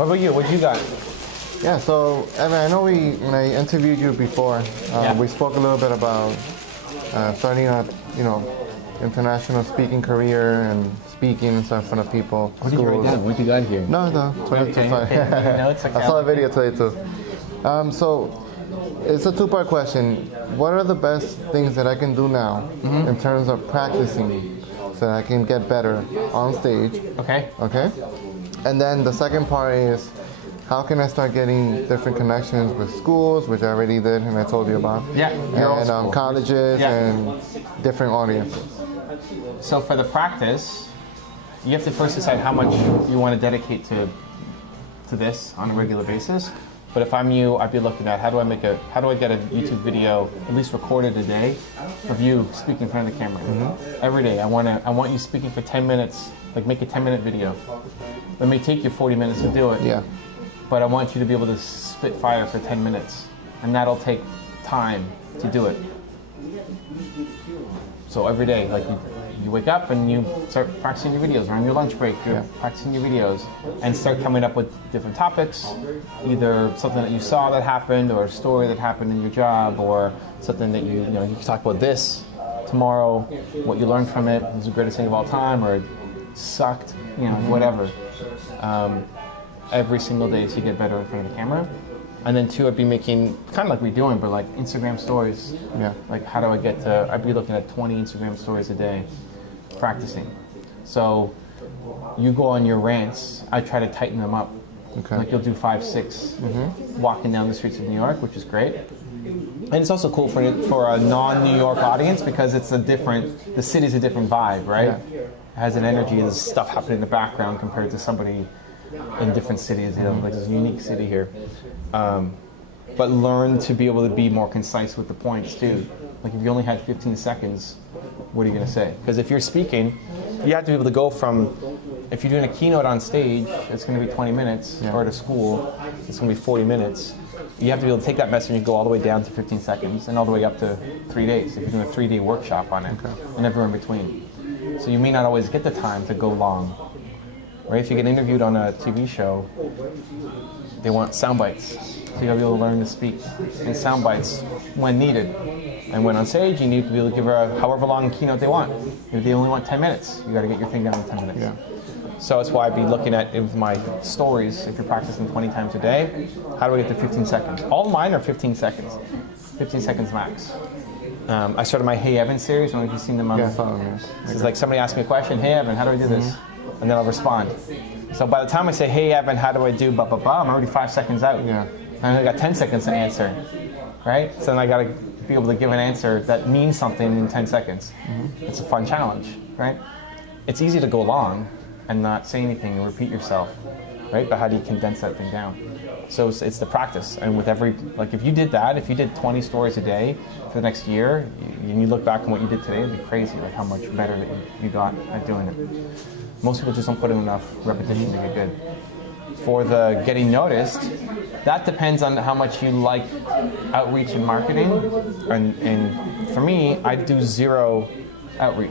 What about you? What you got? Yeah, so Evan, I know when I interviewed you before, we spoke a little bit about starting a, international speaking career and speaking and stuff in front of people. What did you write down? What you got here? No, 22 fine. I saw a video today too. So it's a two-part question. What are the best things that I can do now in terms of practicing so that I can get better on stage? Okay. And then the second part is, how can I start getting different connections with schools, which I already did and I told you about. Yeah. And colleges and different audiences. So for the practice, you have to first decide how much you want to dedicate to this on a regular basis. But if I'm you, I'd be looking at how do I get a YouTube video at least recorded a day of you speaking in front of the camera every day. I want you speaking for 10 minutes, like make a 10-minute video. It may take you 40 minutes to do it. Yeah. But I want you to be able to spit fire for 10 minutes, and that'll take time to do it. So every day, like you wake up and you start practicing your videos, or on your lunch break, you're practicing your videos, and start coming up with different topics, either something that you saw that happened, or a story that happened in your job, or something that you can talk about this tomorrow, what you learned from it, was the greatest thing of all time, or it sucked, whatever. Every single day so you get better in front of the camera. And then two, I'd be making, kind of like we're doing, but like Instagram stories. Yeah. Like how do I get to, I'd be looking at 20 Instagram stories a day, practicing. So you go on your rants, I try to tighten them up. Okay. Like you'll do 5, 6 walking down the streets of New York, which is great. And it's also cool for a non-New York audience because it's the city's a different vibe, right? Yeah. It has an energy, there's stuff happening in the background compared to somebody in different cities, like it's a unique city here. But learn to be able to be more concise with the points too. Like if you only had 15 seconds, what are you going to say? Because if you're speaking, you have to be able to go from, if you're doing a keynote on stage, it's going to be 20 minutes, or at a school, it's going to be 40 minutes. You have to be able to take that message and go all the way down to 15 seconds and all the way up to 3 days if you're doing a 3-day workshop on it, and everywhere in between. So you may not always get the time to go long. Right? If you get interviewed on a TV show, they want sound bites. So you gotta be able to learn to speak in sound bites when needed. And when on stage, you need to be able to give her however long keynote they want. If they only want 10 minutes, you gotta get your thing down in 10 minutes. Yeah. So that's why I'd be looking at my stories, if you're practicing 20 times a day, how do I get to 15 seconds? All mine are 15 seconds. 15 seconds max. I started my Hey Evan series, I don't know if you've seen them on the phone. It's like somebody asks me a question, hey Evan, how do I do this? And then I'll respond. So by the time I say, hey Evan, how do I do blah, blah, blah, I'm already 5 seconds out. Yeah. And I got 10 seconds to answer, right? So then I gotta be able to give an answer that means something in 10 seconds. It's a fun challenge, right? It's easy to go long and not say anything and repeat yourself, right? But how do you condense that thing down? So it's the practice. And with every, like if you did that, if you did 20 stories a day for the next year, and you look back on what you did today, it'd be crazy, like how much better that you got at doing it. Most people just don't put in enough repetition to get good. For the getting noticed, that depends on how much you like outreach and marketing. And for me, I do 0 outreach.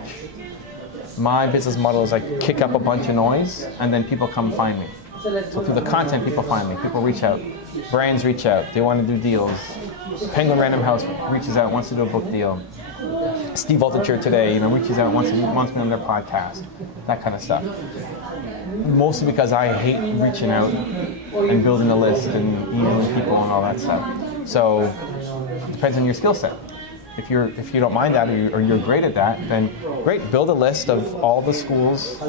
My business model is I kick up a bunch of noise and then people come find me. So through the content, people find me. People reach out. Brands reach out. They want to do deals. Penguin Random House reaches out, wants to do a book deal. Steve Altucher today, reaches out, wants me on their podcast, that kind of stuff. Mostly because I hate reaching out and building a list and emailing people and all that stuff. So it depends on your skill set. If you don't mind that or you're great at that, then great. Build a list of all the schools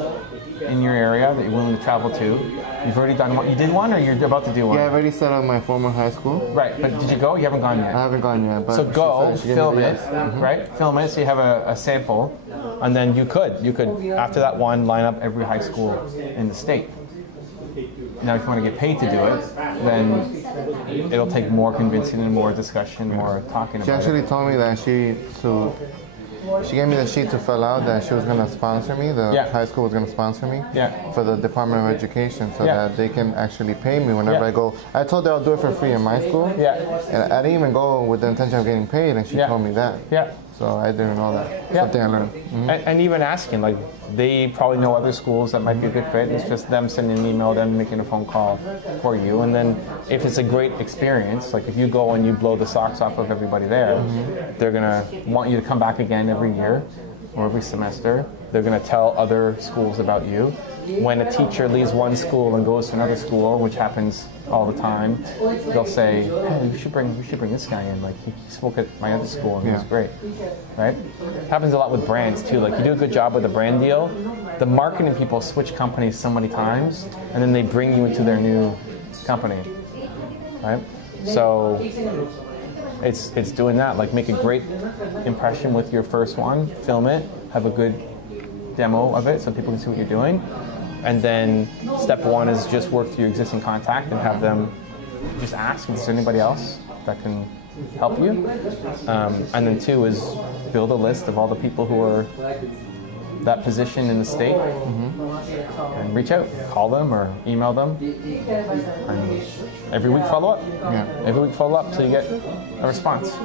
in your area that you're willing to travel to. You've already done one. You did one, or you're about to do one? Yeah, I've already set up my former high school. Right, but did you go? You haven't gone yet. I haven't gone yet. But so go, film it, right? Film it so you have a sample, and then you could after that one line up every high school in the state. Now, if you want to get paid to do it, then it'll take more convincing and more discussion, more talking about it. She actually told me that she gave me the sheet to fill out that she was going to sponsor me, high school was going to sponsor me for the Department of Education so that they can actually pay me whenever I go. I told her I'll do it for free in my school, and I didn't even go with the intention of getting paid, and she told me that. So I didn't know that. Yeah. Something I learned. Mm-hmm. And even asking, like, they probably know other schools that might be a good fit. It's just them sending an email, them making a phone call for you. And then if it's a great experience, like if you go and you blow the socks off of everybody there, they're going to want you to come back again every year or every semester. They're going to tell other schools about you. When a teacher leaves one school and goes to another school, which happens all the time, they'll say, "Hey, we should bring this guy in. Like he spoke at my other school and he was great." Right? Happens a lot with brands too. Like you do a good job with a brand deal, the marketing people switch companies so many times, and then they bring you into their new company. Right? So it's doing that. Like make a great impression with your first one, film it, have a good demo of it so people can see what you're doing. And then step one is just work through your existing contact and have them just ask if there's anybody else that can help you. And then two is build a list of all the people who are that position in the state and reach out, call them or email them. And every week follow up. Yeah. Every week follow up till you get a response.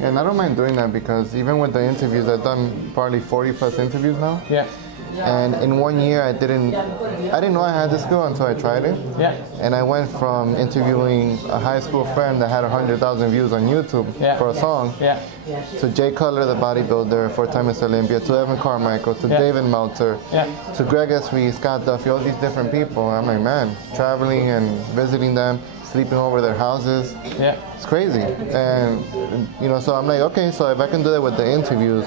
And I don't mind doing that because even with the interviews, I've done probably 40 plus interviews now. Yeah. And in 1 year, I didn't know I had this skill until I tried it. Yeah. And I went from interviewing a high school friend that had 100,000 views on YouTube for a song to Cutler, the bodybuilder, 4-time Miss Olympia, to Evan Carmichael, to David Meltzer, to Greg S. Reid, Scott Duffy, all these different people. I'm like, man, traveling and visiting them, sleeping over their houses. Yeah. It's crazy. And, you know, so I'm like, okay, so if I can do that with the interviews,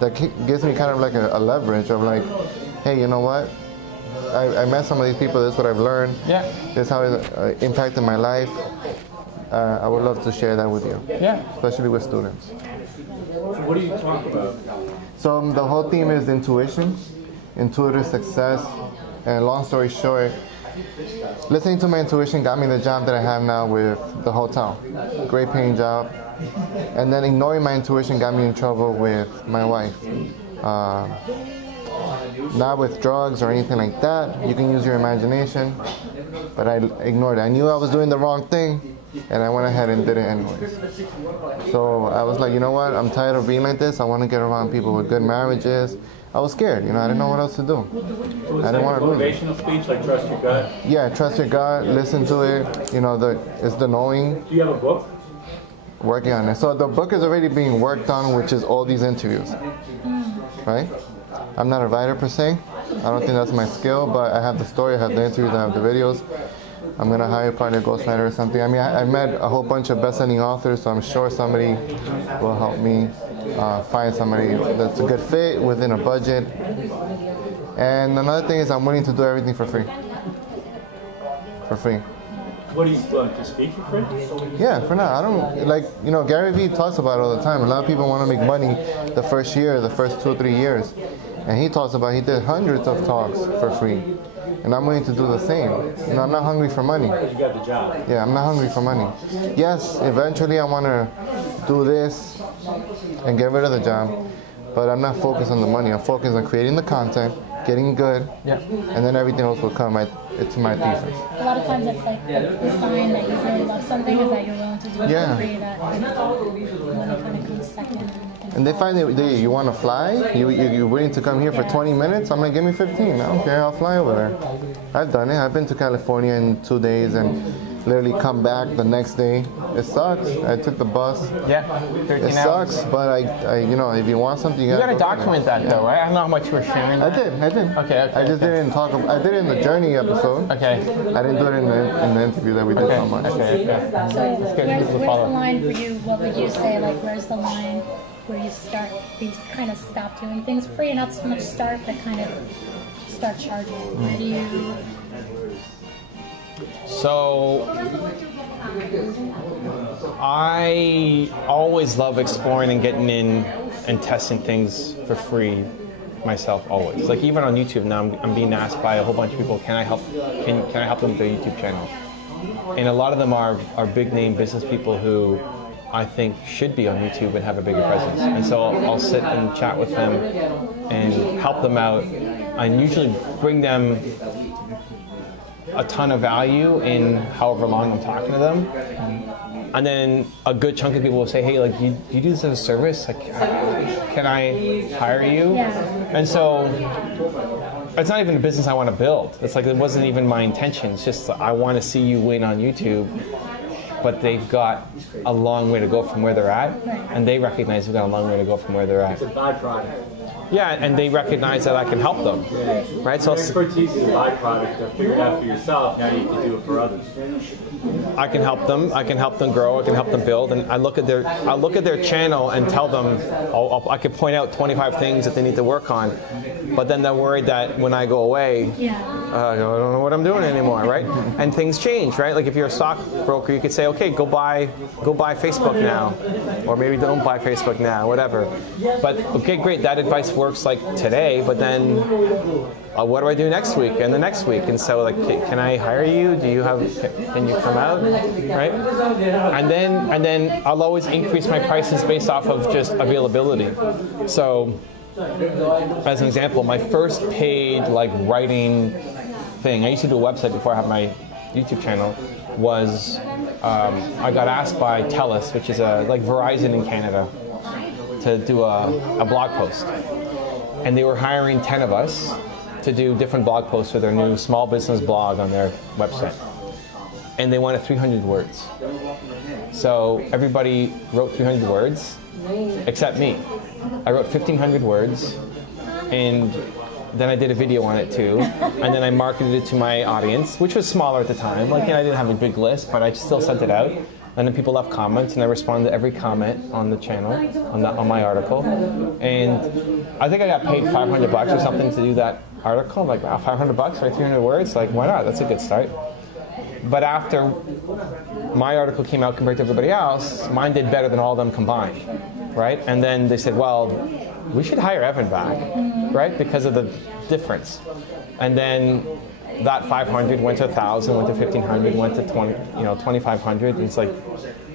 that gives me kind of like a leverage of like, hey, you know what? I met some of these people, this is what I've learned. Yeah. This is how it impacted my life. I would love to share that with you. Yeah. Especially with students. So what do you talk about? So the whole theme is intuition, intuitive success, and long story short, listening to my intuition got me the job that I have now with the hotel. Great paying job. And then ignoring my intuition got me in trouble with my wife. Not with drugs or anything like that. You can use your imagination. But I ignored it. I knew I was doing the wrong thing, and I went ahead and did it anyways. So I was like, you know what? I'm tired of being like this. I want to get around people with good marriages. I was scared, you know, I didn't know what else to do. So I didn't want to lose it. Motivational speech like trust your gut? Yeah, trust your gut, listen to it, you know, it's the knowing. Do you have a book? Working on it. So the book is already being worked on, which is all these interviews, right? I'm not a writer per se. I don't think that's my skill, but I have the story, I have the interviews, I have the videos. I'm going to hire probably a ghostwriter or something. I mean, I've met a whole bunch of best-selling authors, so I'm sure somebody will help me find somebody that's a good fit within a budget. And another thing is I'm willing to do everything for free. For free. What do you want to speak for free? Yeah, for now. I don't, like, you know, Gary Vee talks about it all the time. A lot of people want to make money the first year, the first 2 or 3 years. And he talks about, he did hundreds of talks for free. And I'm willing to do the same. You know, I'm not hungry for money. You got the job. Yeah, I'm not hungry for money. Yes, eventually I want to do this and get rid of the job, but I'm not focused on the money. I'm focused on creating the content, getting good, and then everything else will come. It's my thesis. A lot of times it's like the sign that you really love something is that you're willing to do it for free, that money kind of comes second. And they find that you want to fly, you're willing to come here for 20 minutes? I'm like, give me 15. I don't care, I'll fly over there. I've done it. I've been to California in 2 days and literally come back the next day. It sucks. I took the bus. Yeah, 13 It hours. sucks, but I you know, if you want something, you gotta document that though, right? I don't know how much you were sharing that. I did. Okay. I just didn't talk. I did it in the journey episode. Okay. I didn't do it in the interview that we did so much. Okay. So where's the line for you? What would you say? Like, where's the line where you kind of stop doing things free, and not so much start, but kind of start charging? Where do you? So I always love exploring and getting in and testing things for free myself, always. Like even on YouTube now, I'm being asked by a whole bunch of people, can I help them with their YouTube channel? And a lot of them are big name business people who I think should be on YouTube and have a bigger presence. And so I'll sit and chat with them and help them out and usually bring them a ton of value in however long I'm talking to them. And then a good chunk of people will say, hey, like, you do this as a service? Like, can I hire you? Yeah. And so it's not even a business I want to build. It's like, it wasn't even my intention. It's just, I want to see you win on YouTube. But they've got a long way to go from where they're at. And they recognize they've got a long way to go from where they're at. It's a byproduct. Yeah, and they recognize that I can help them. Yeah. Right? So expertise is a byproduct. Figure it out for yourself. Now you can do it for others. I can help them. I can help them grow. I can help them build. And I look at their channel and tell them, I could point out 25 things that they need to work on. But then they're worried that when I go away, I don't know what I'm doing anymore, right? And things change, right? Like if you're a stockbroker, you could say, okay, go buy Facebook now, or maybe don't buy Facebook now, whatever. But okay, great, that advice works like today. But then, what do I do next week and the next week? And so, like, can I hire you? Can you come out, right? And then I'll always increase my prices based off of just availability. So, as an example, my first paid like writing thing, I used to do a website before I had my YouTube channel, was I got asked by TELUS, which is like Verizon in Canada, to do a blog post. And they were hiring 10 of us to do different blog posts for their new small business blog on their website. And they wanted 300 words. So everybody wrote 300 words, except me. I wrote 1,500 words, and then I did a video on it too, and then I marketed it to my audience, which was smaller at the time. Like, I didn't have a big list, but I still sent it out. And then people left comments, and I responded to every comment on the channel, on my article. And I think I got paid $500 or something to do that article. Like, wow, $500 for 300 words? Like, why not? That's a good start. But after my article came out compared to everybody else, mine did better than all of them combined, right? And then they said, well, we should hire Evan back, right? Because of the difference. And then that 500 went to 1,000, went to 1,500, went to 2,500. And it's like,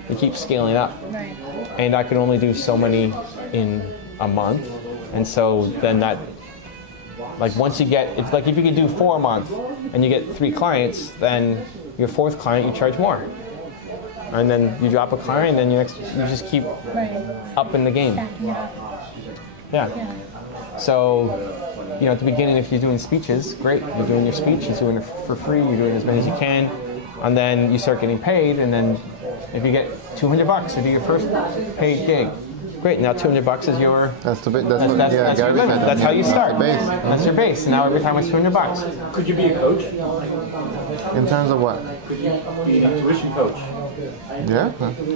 it keeps scaling up. Right. And I can only do so many in a month. And so then that, like, once you get, if you can do 4 a month and you get 3 clients, then your 4th client, you charge more. And then you drop a client, and then you just keep up in the game. Stacking it up. Yeah. So, at the beginning, if you're doing speeches, great. You're doing your speech, you're doing it for free, you're doing as many as you can. And then you start getting paid, and then if you get $200 to do your first paid gig, great. Now $200 is your. That's your limit. That's how you start. That's your base. Now every time it's $200. Could you be a coach? In terms of what? Could you be a tuition coach? Yeah,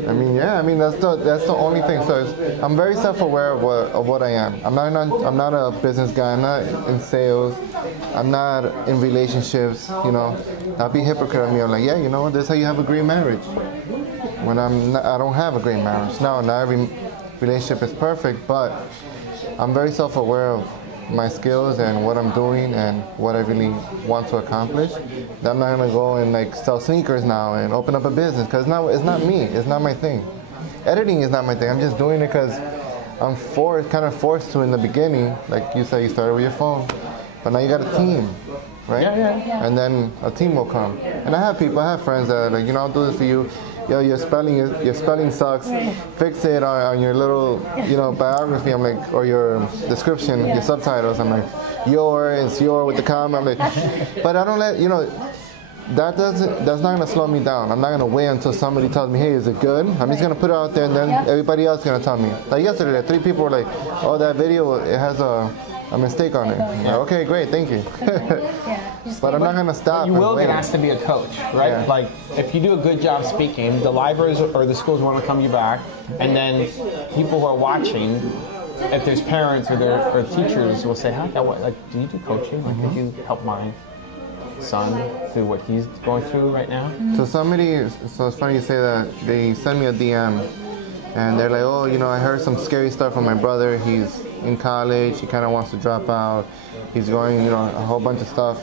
I mean that's the only thing. So I'm very self-aware of what I am. I'm not a business guy. I'm not in sales. I'm not in relationships. I'll be a hypocrite of me. I'm like, yeah, this is how you have a great marriage. When I don't have a great marriage. No, not every relationship is perfect, but I'm very self-aware of my skills and what I'm doing and what I really want to accomplish. I'm not gonna go and like sell sneakers now and open up a business, because it's not me. It's not my thing. Editing is not my thing. I'm just doing it because I'm kind of forced to in the beginning. Like you said, you started with your phone, but now you got a team, right? Yeah. And then a team will come. And I have friends that are like, I'll do this for you. Yo, your spelling sucks. Fix it on your little, biography. I'm like, or your description, your subtitles. I'm like, it's your with the comma. I'm like, but I don't let, that's not gonna slow me down. I'm not gonna wait until somebody tells me, hey, is it good? I'm just gonna put it out there, and then everybody else is gonna tell me. Like yesterday, 3 people were like, oh, that video, it has a mistake on it. Like, okay, great, thank you. But I'm not going to stop. You will get asked to be a coach, right? Yeah. Like, if you do a good job speaking, the libraries or the schools want to come you back, and then people who are watching, if there's parents or teachers, will say, do you do coaching? Like, could you help my son through what he's going through right now? So it's funny you say that. They send me a DM, and they're like, oh, I heard some scary stuff from my brother. He's in college. He kind of wants to drop out. He's going, a whole bunch of stuff.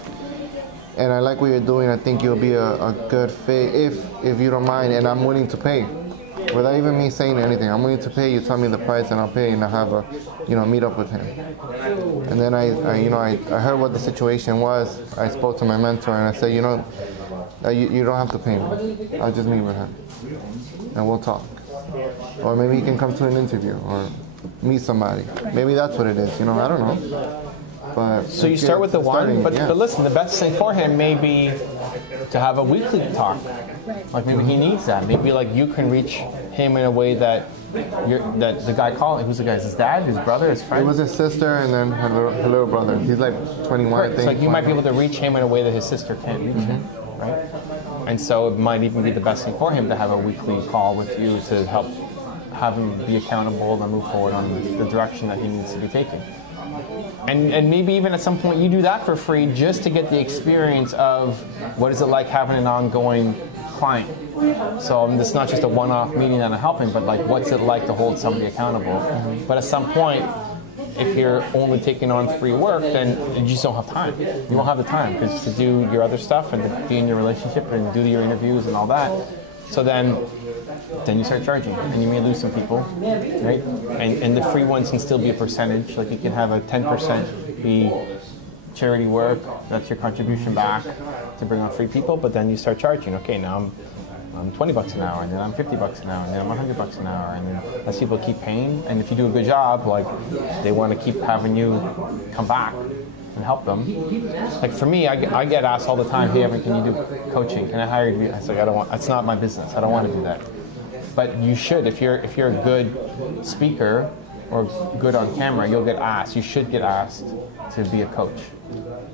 And I like what you're doing. I think you'll be a good fit if you don't mind, and I'm willing to pay. without even me saying anything. I'm willing to pay. You tell me the price, and I'll pay, and I'll have a, meet up with him. And then I heard what the situation was. I spoke to my mentor, and I said, you don't have to pay me. I'll just meet with him, and we'll talk. Or maybe he can come to an interview, or meet somebody. Maybe that's what it is. I don't know. But so you start with the one, but listen, the best thing for him may be to have a weekly talk. Like maybe he needs that. Maybe like you can reach him in a way that the guy calling, who's the guy? His dad, his brother, his friend? It was his sister and then her little brother. He's like 21, I think. So like you might be able to reach him in a way that his sister can't reach him, right? And so it might even be the best thing for him to have a weekly call with you to help have him be accountable and move forward on the direction that he needs to be taking. And maybe even at some point you do that for free just to get the experience of what is it like having an ongoing client. So it's not just a one-off meeting that I'm helping, but like what's it like to hold somebody accountable. But at some point, if you're only taking on free work, then you just don't have time. You won't have the time because to do your other stuff and to be in your relationship and do your interviews and all that. So then you start charging, and you may lose some people, right? And the free ones can still be a percentage. Like you can have a 10% be charity work. That's your contribution back to bring on free people. But then you start charging. Okay, now I'm $20 an hour, and then I'm $50 an hour, and then I'm $100 an hour, and then as people keep paying, and if you do a good job, like they want to keep having you come back and help them. Like for me, I get asked all the time, hey Evan, can you do coaching? Can I hire you? I say, I don't want. That's not my business. I don't want to do that. But you should. If you're a good speaker or good on camera, you'll get asked. You should get asked to be a coach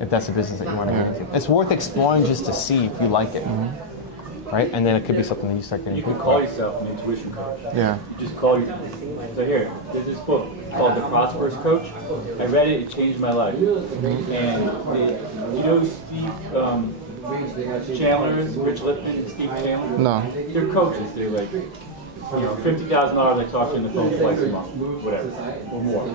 if that's a business that you want to get into. It's worth exploring just to see if you like it. Right? And then it could be something that you start getting. You can call yourself an intuition coach. Yeah. You just call yourself. So here, there's this book called The Prosperous Coach. I read it, it changed my life. And Steve Chandler's, Rich Lipton, Steve Chandler? No. They're coaches. They're like, $50,000 I talk to you on the phone twice a month, whatever, or more.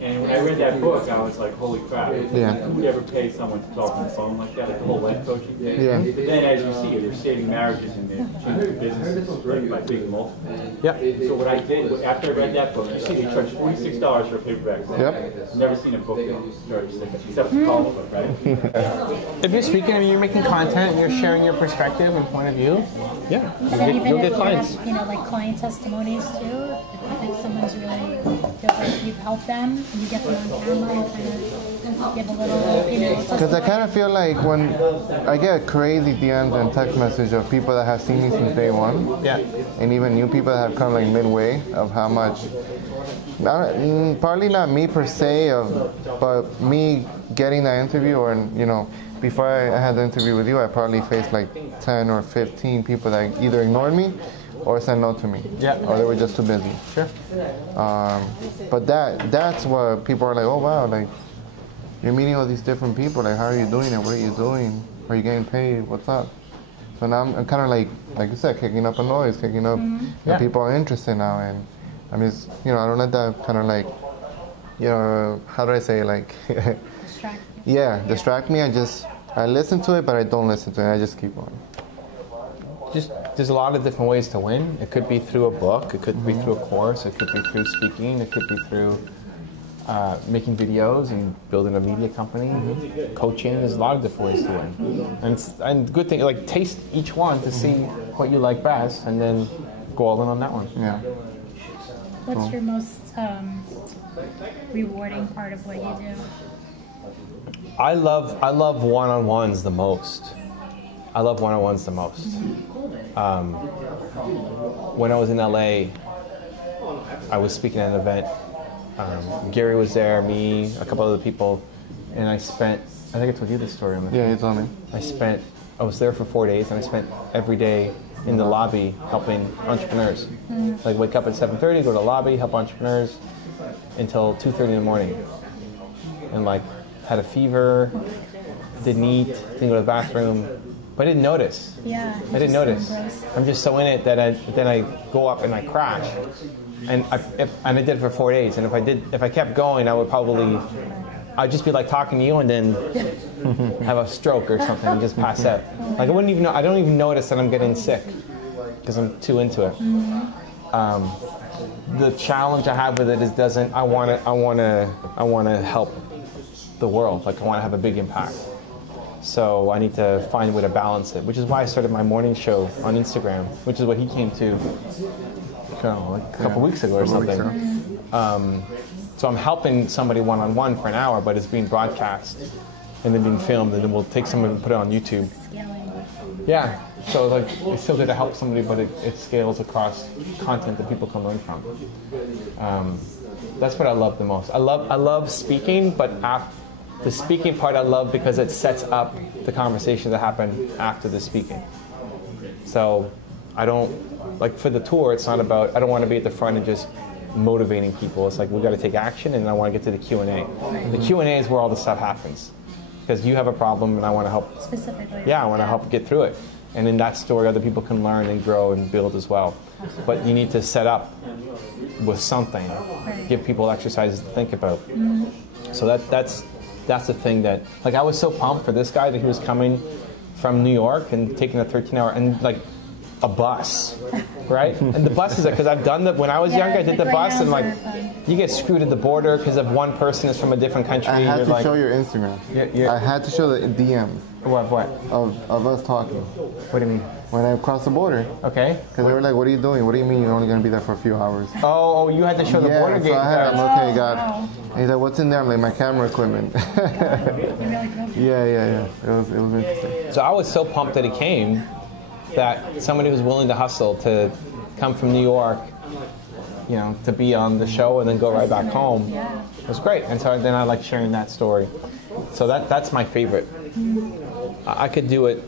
And when I read that book, I was like, holy crap. Yeah. Who would ever pay someone to talk on the phone like that, like the whole life coaching thing? Yeah. But then as you see, they're saving marriages and they're changing businesses by big multiples. Yep. So what I did, after I read that book, you see they charge $46 for a paperback. Yep. Never seen a book that charges except for Collado, right? If you're speaking and you're making content and you're sharing your perspective and point of view, yeah, you'll get clients. You have, like client testimonies too. If someone's really feels like you've helped them, and you get them on camera and kind of give a little, Because I kind of feel like when I get crazy DMs and text messages of people that have seen me since day one, and even new people that have come like midway of how much. Probably not me per se, but me getting that interview, or before I had the interview with you, I probably faced like 10 or 15 people that either ignored me or said no to me, or they were just too busy. Sure. But that's what people are like, oh wow, like you're meeting all these different people. Like, how are you doing it? What are you doing? Are you getting paid? What's up? So now I'm kind of like you said, kicking up a noise, kicking up. That people are interested now, and I'm just, I don't let that kind of like, how do I say, like, distract me. I listen to it, but I don't listen to it. I just keep on. There's a lot of different ways to win. It could be through a book, it could be through a course, it could be through speaking, it could be through making videos and building a media company, coaching. There's a lot of different ways to win. And good thing, like taste each one to see what you like best, and then go all in on that one. Yeah. What's your most rewarding part of what you do? I love one-on-ones the most. I love one-on-ones the most. When I was in LA, I was speaking at an event. Gary was there, me, a couple other people, and I think I told you this story. Yeah, you told me. I was there for 4 days, and I spent every day in the lobby helping entrepreneurs. Like wake up at 7:30, go to the lobby, help entrepreneurs until 2:30 in the morning. And like had a fever, didn't eat, didn't go to the bathroom, but I didn't notice. Yeah. I didn't notice. I'm just so in it that then I go up and I crash. And I did it for 4 days. And if I kept going, I'd just be like talking to you and then have a stroke or something and just pass out. Like I don't even notice that I'm getting sick. because I'm too into it. The challenge I have with it is I want to help the world. Like I want to have a big impact. So I need to find a way to balance it, which is why I started my morning show on Instagram, which is what he came to, like a couple weeks ago or something. So I'm helping somebody one-on-one for an hour, but it's being broadcast and then being filmed, and then we'll take somebody and put it on YouTube. Yeah. So like it's still good to help somebody, but it scales across content that people can learn from. That's what I love the most. I love speaking, but the speaking part I love because it sets up the conversation that happened after the speaking. So I don't, like for the tour, it's not about, I don't want to be at the front and just motivating people. It's like, we've got to take action, and I want to get to the Q&A. The Q&A is where all the stuff happens. Because you have a problem and I want to help. Specifically. Yeah, I want to help get through it. And in that story, other people can learn and grow and build as well. But you need to set up with something. Give people exercises to think about. So that's the thing that, like, I was so pumped for this guy that he was coming from New York and taking a 13-hour, and like a bus, right? And the bus is because I've done that when I was younger. I did the bus, and like you get screwed at the border because if one person is from a different country. I had to show your Instagram. I had to show the DMs. What? Of us talking. What do you mean? When I crossed the border. Okay. Because they were like, "What are you doing? What do you mean you're only going to be there for a few hours?" Oh, you had to show the border gate. So I had, okay, got it. And he's like, "What's in there?" I'm like, "My camera equipment." Yeah. It was interesting. So I was so pumped that he came, that somebody was willing to hustle to come from New York, you know, to be on the show and then go right back home. It was great. And so then I like sharing that story. So that's my favorite. I could do it.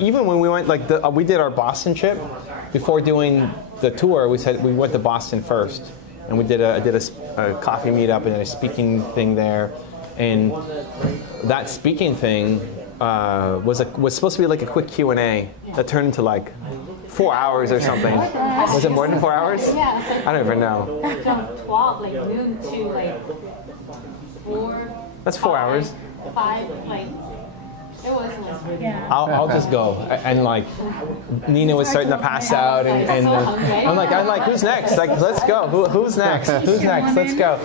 Even when we went, like we did our Boston trip, before doing the tour, we said we went to Boston first. And I did a coffee meetup and a speaking thing there. And that speaking thing was supposed to be like a quick Q&A that turned into like 4 hours or something. Was it more than 4 hours? Yeah. I don't even know. From 12, like noon to like 4. That's 4 hours. 5, like it was. Yeah. I'll just go, and like Nina was starting to pass out, and I'm like, who's next? Like, let's go. Who's next? Who's next? Let's go.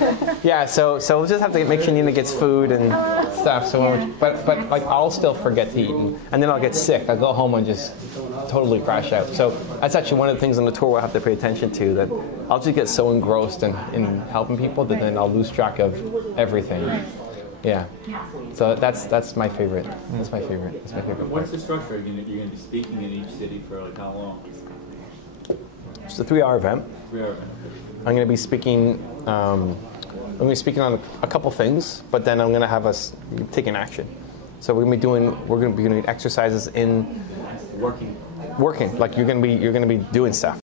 Yeah. So we'll just have to make sure Nina gets food and stuff. So, but like I'll still forget to eat, and then I'll get sick. I'll go home and just totally crash out. So that's actually one of the things on the tour we'll have to pay attention to. That I'll just get so engrossed in helping people that then I'll lose track of everything. Yeah. So that's my favorite. That's my favorite. That's my favorite. What's the structure? You're going to be speaking in each city for like how long? It's a 3-hour event. 3-hour event. I'm going to be speaking. I'm going to be speaking on a couple things, but then I'm going to have us taking action. So we're going to be doing exercises in working. Like you're going to be doing stuff.